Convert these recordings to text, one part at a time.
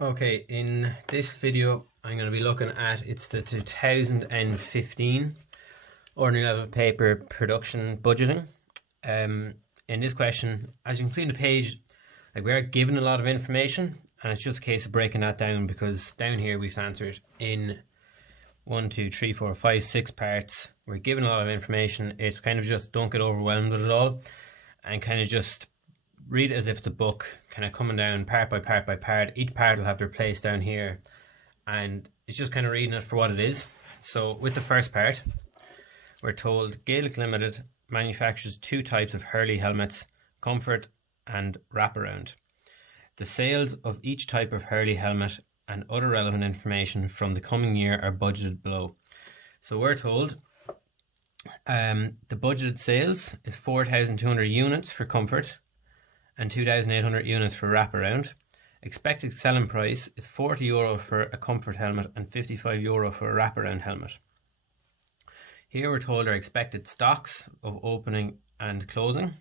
Okay, in this video I'm going to be looking at the 2015 ordinary level paper production budgeting. In this question, as you can see on the page, we are given a lot of information, and it's just a case of breaking that down, because down here we've answered in 1, 2, 3, 4, 5, 6 parts. We're given a lot of information. It's kind of just don't get overwhelmed with it all, and kind of just read it as if it's a book, kind of coming down part by part by part. Each part will have their place down here, and it's just kind of reading it for what it is. So with the first part, we're told Gaelic Limited manufactures 2 types of Hurley helmets, comfort and wraparound. The sales of each type of Hurley helmet and other relevant information from the coming year are budgeted below. So we're told the budgeted sales is 4,200 units for comfort and 2,800 units for wraparound. Expected selling price is €40 for a comfort helmet and €55 for a wraparound helmet. Here we're told our expected stocks of opening and closing.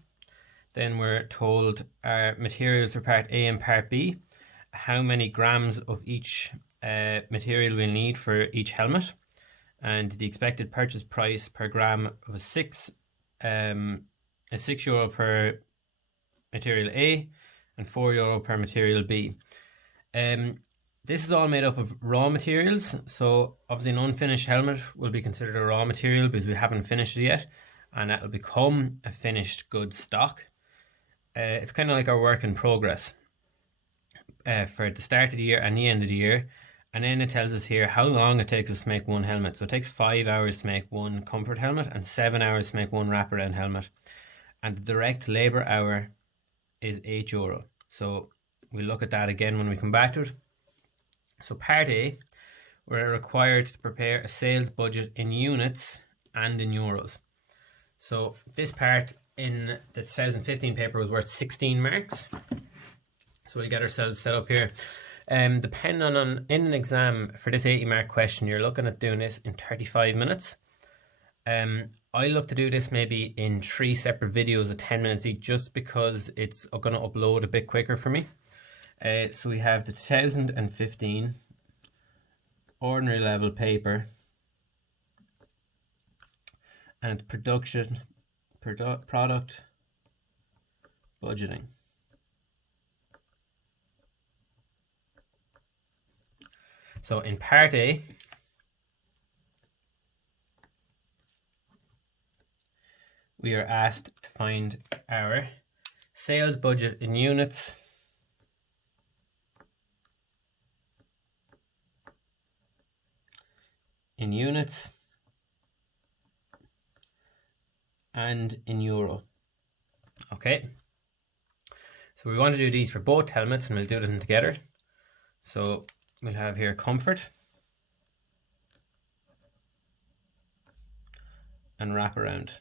Then we're told our materials for part A and part B, how many grams of each material we'll need for each helmet, and the expected purchase price per gram of €6 per material A and €4 per material B. This is all made up of raw materials, so obviously an unfinished helmet will be considered a raw material because we haven't finished it yet, and that will become a finished good stock. It's kind of like our work in progress for the start of the year and the end of the year. And then it tells us here how long it takes us to make one helmet. So it takes 5 hours to make one comfort helmet and 7 hours to make one wraparound helmet, and the direct labour hour is €8. So we'll look at that again when we come back to it. So part A, we're required to prepare a sales budget in units and in euros. So this part in the 2015 paper was worth 16 marks. So we'll get ourselves set up here. Depending on in an exam for this 80-mark question, you're looking at doing this in 35 minutes. I look to do this maybe in 3 separate videos of 10 minutes each, just because it's going to upload a bit quicker for me. So we have the 2015 ordinary level paper and product budgeting. So in part A, we are asked to find our sales budget in units and in euro. Okay, so we want to do these for both helmets, and we'll do them together. So we'll have here comfort and wraparound.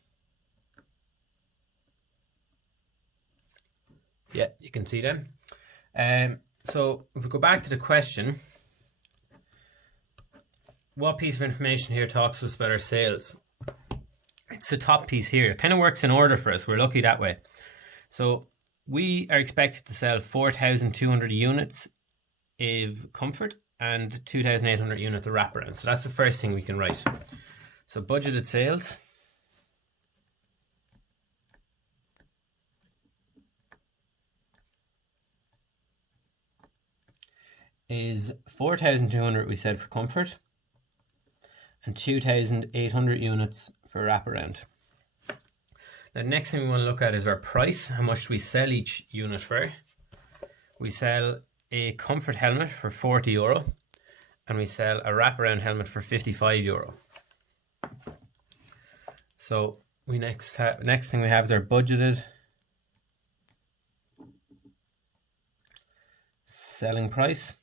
Yeah, you can see them. So if we go back to the question, what piece of information here talks to us about our sales? It's the top piece here. It kind of works in order for us. We're lucky that way. So we are expected to sell 4,200 units of comfort and 2,800 units of wraparound. So that's the first thing we can write. So budgeted sales is 4,200 we said for comfort and 2,800 units for wraparound. The next thing we want to look at is our price. How much do we sell each unit for? We sell a comfort helmet for €40 and we sell a wraparound helmet for €55. So we next thing we have is our budgeted selling price.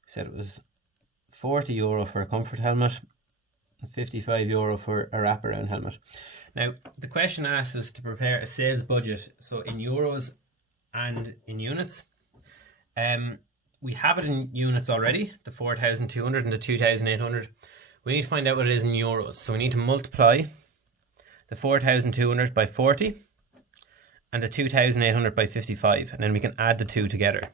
We said it was €40 for a comfort helmet and €55 for a wraparound helmet. Now, the question asks us to prepare a sales budget, so in euros and in units. We have it in units already, the 4,200 and the 2,800. We need to find out what it is in euros. So we need to multiply the 4,200 by 40 and the 2,800 by 55, and then we can add the two together.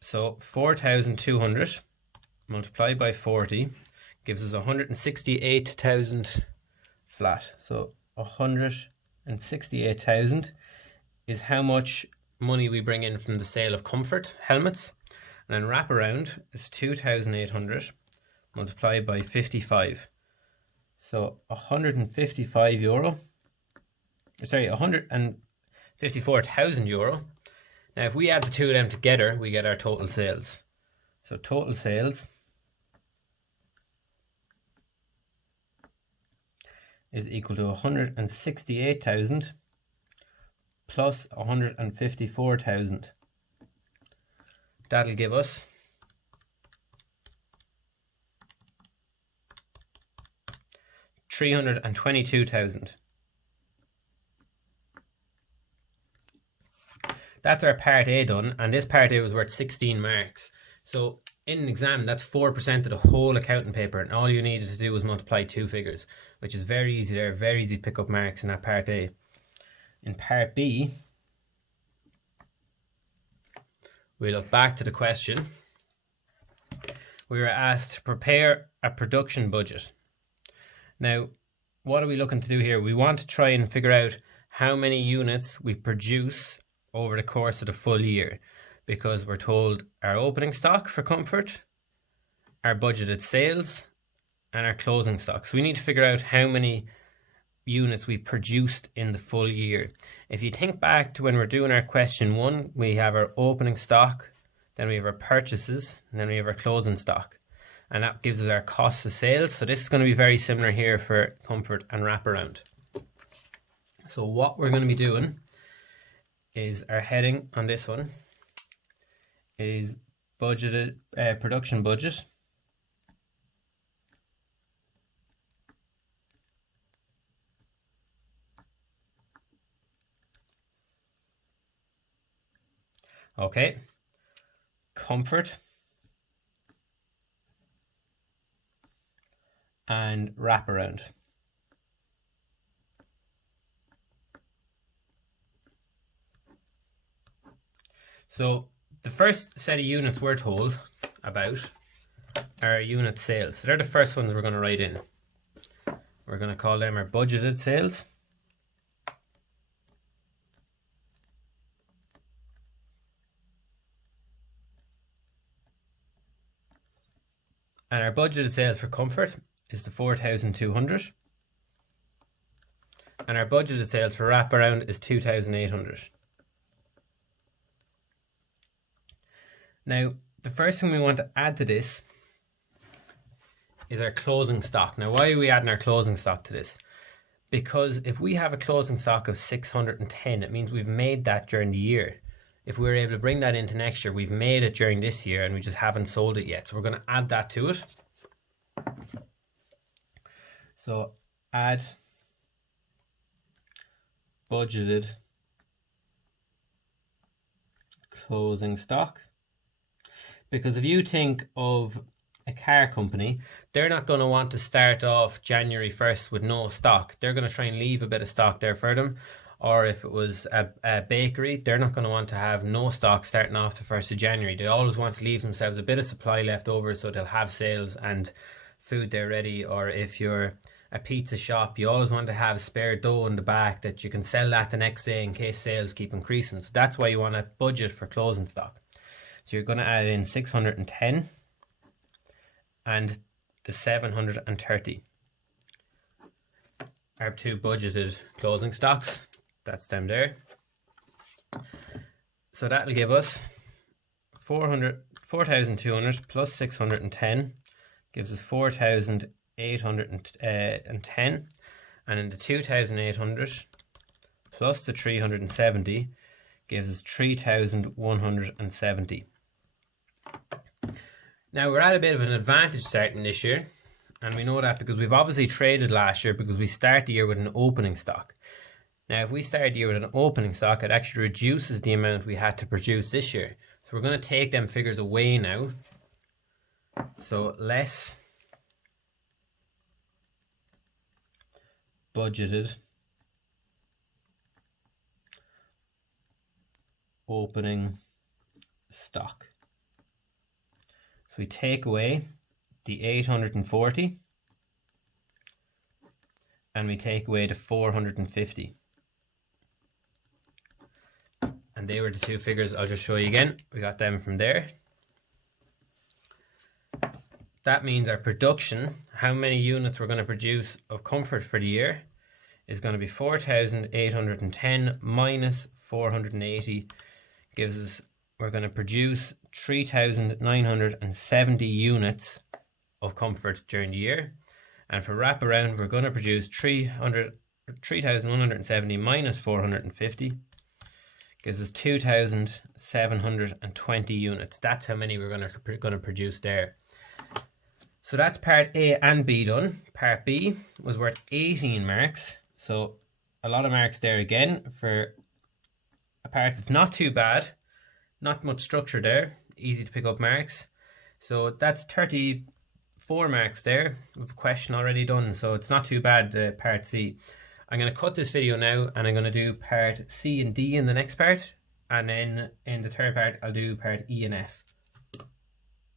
So 4,200 multiplied by 40 gives us 168,000 flat. So 168,000 is how much money we bring in from the sale of Comfort helmets. And then wraparound is 2,800 multiplied by 55. So 155 euro. Sorry, 154,000 euro. Now, if we add the two of them together, we get our total sales. So total sales is equal to 168,000 plus 154,000. That'll give us 322,000. That's our part A done, and this part A was worth 16 marks. So in an exam, that's 4% of the whole accounting paper, and all you needed to do was multiply two figures, which is very easy there, very easy to pick up marks in that part A. In part B, we look back to the question. We were asked to prepare a production budget. Now, what are we looking to do here? We want to try and figure out how many units we produce over the course of the full year, because we're told our opening stock for Comfort, our budgeted sales, and our closing stock. So we need to figure out how many units we've produced in the full year. If you think back to when we're doing our question one, we have our opening stock, then we have our purchases, and then we have our closing stock. And that gives us our cost of sales. So this is going to be very similar here for Comfort and wraparound. So what we're going to be doing is our heading on this one is budgeted production budget. Okay, Comfort and wraparound. So the first set of units we're told about are unit sales. So they're the first ones we're going to write in. We're going to call them our budgeted sales. And our budgeted sales for Comfort is the 4,200. And our budgeted sales for wraparound is 2,800. Now, the first thing we want to add to this is our closing stock. Now, why are we adding our closing stock to this? Because if we have a closing stock of 610, it means we've made that during the year. If we're able to bring that into next year, we've made it during this year and we just haven't sold it yet. So we're going to add that to it. So add budgeted closing stock. Because if you think of a car company, they're not going to want to start off January 1st with no stock. They're going to try and leave a bit of stock there for them. Or if it was a bakery, they're not going to want to have no stock starting off the 1st of January. They always want to leave themselves a bit of supply left over so they'll have sales and food there ready. Or if you're a pizza shop, you always want to have spare dough in the back that you can sell that the next day in case sales keep increasing. So that's why you want to budget for closing stock. So you're going to add in 610 and the 730. Our two budgeted closing stocks. That's them there. So that'll give us 4,200 plus 610 gives us 4,810, and in the 2,800 plus the 370 gives us 3,170. Now we're at a bit of an advantage starting this year, and we know that because we've obviously traded last year because we start the year with an opening stock. Now if we start the year with an opening stock, it actually reduces the amount we had to produce this year. So we're going to take them figures away now. So less budgeted opening stock. So we take away the 840 and we take away the 450. And they were the two figures. I'll just show you again. We got them from there. That means our production, how many units we're going to produce of Comfort for the year, is going to be 4,810 minus 480 gives us, we're going to produce 3,970 units of Comfort during the year. And for wraparound, we're going to produce 3,170 minus 450 gives us 2,720 units. That's how many we're going to produce there. So that's part A and B done. Part B was worth 18 marks. So a lot of marks there again for a part that's not too bad. Not much structure there. Easy to pick up marks. So that's 34 marks there. With a question already done. So it's not too bad, part C. I'm going to cut this video now and I'm going to do part C and D in the next part. And then in the third part, I'll do part E and F.